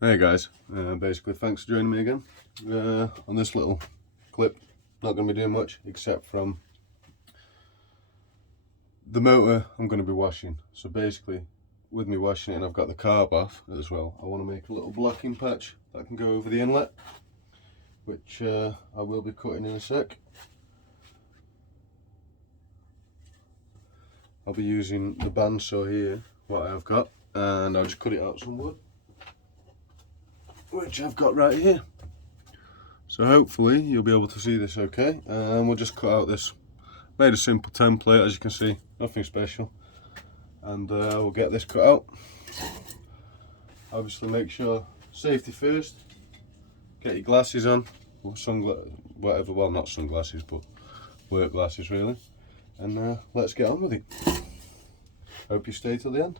Hey guys, basically thanks for joining me again on this little clip. Not going to be doing much except from the motor I'm going to be washing. So basically with me washing it and I've got the carb off as well, I want to make a little blocking patch that can go over the inlet, which I will be cutting in a sec. I'll be using the bandsaw here, what I've got, and I'll just cut it out some wood, which I've got right here. So hopefully you'll be able to see this okay, and we'll just cut out this. Made a simple template, as you can see, nothing special, and we'll get this cut out. Obviously make sure, safety first, get your glasses on, or whatever, well not sunglasses but work glasses really, and let's get on with it. Hope you stay till the end.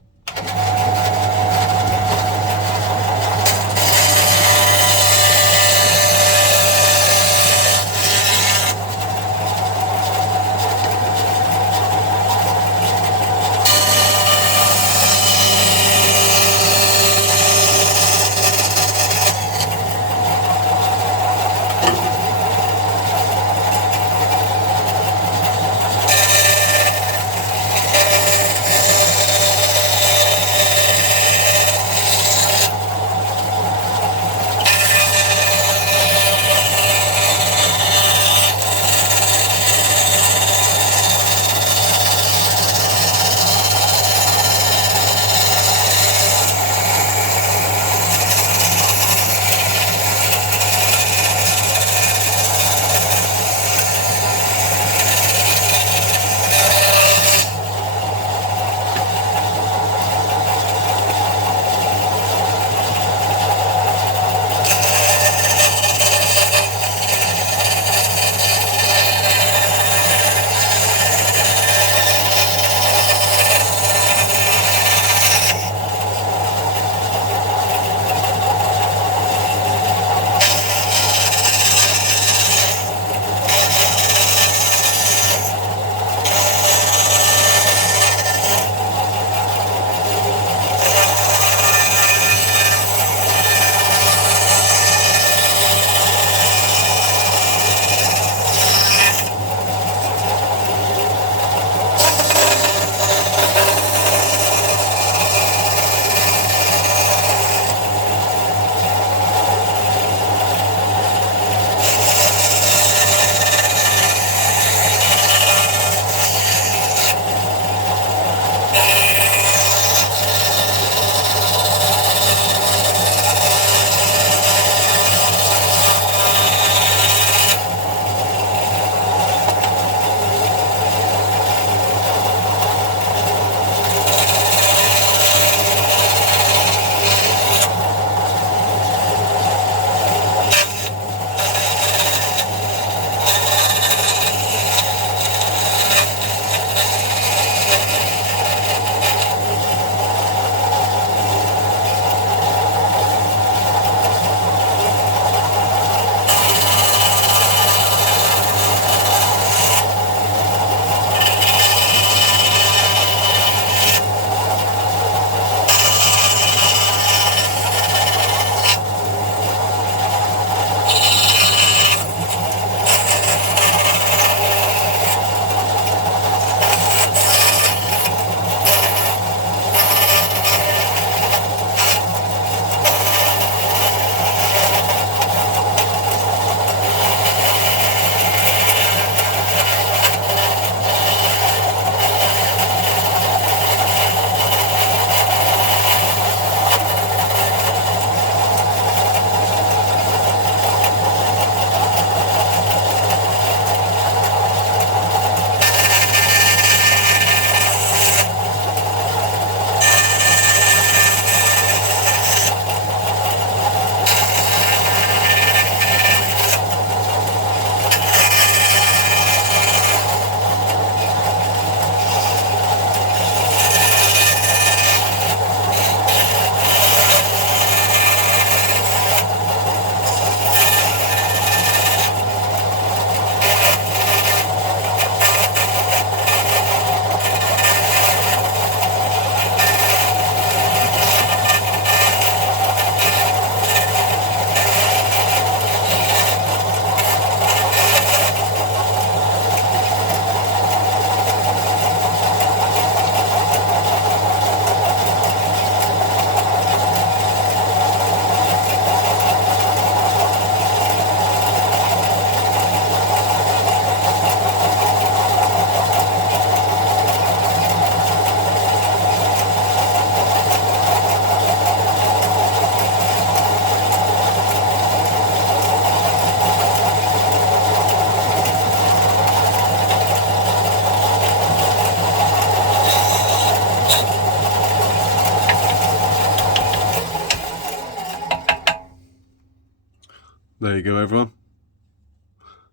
There you go, everyone.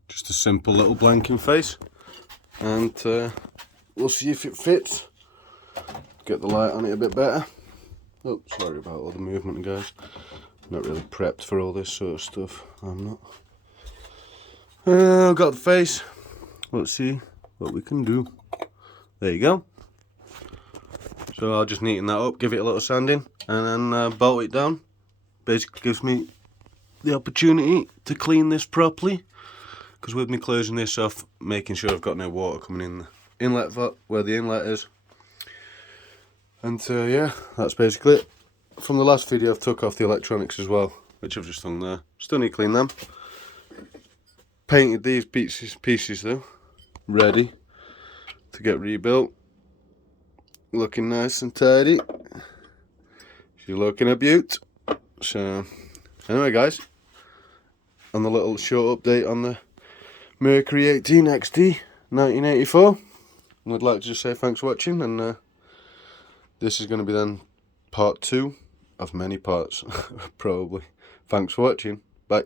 Just a simple little blanking face, and we'll see if it fits. Get the light on it a bit better. Oh, sorry about all the movement, guys. Not really prepped for all this sort of stuff. I'm not. I've got the face. Let's see what we can do. There you go. So I'll just neaten that up, give it a little sanding, and then bolt it down. Basically gives me the opportunity to clean this properly, because with me closing this off, making sure I've got no water coming in the inlet where the inlet is. And yeah, that's basically it. From the last video I've took off the electronics as well, which I've just hung there. Still need to clean them. Painted these pieces though, ready to get rebuilt. Looking nice and tidy. She's looking a beaut. So anyway, guys, on the little short update on the Mercury 18 XD 1984, I'd like to just say thanks for watching, and this is going to be then part 2 of many parts, probably. Thanks for watching. Bye.